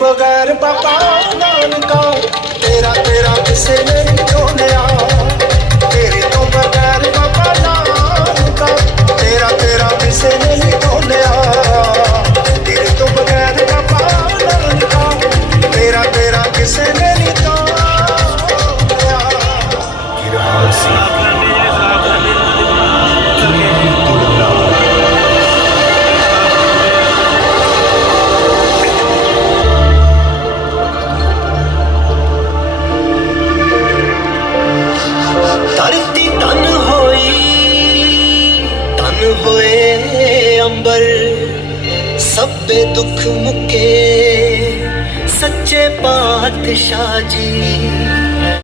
ਬਗੈਰ ਪਕਾਉਣਾ ਨਾਨਕਾ ਤੇਰਾ ਤੇਰਾ ਕਿਸੇ होए अंबर सब पे दुख मुके सच्चे पातशाह जी।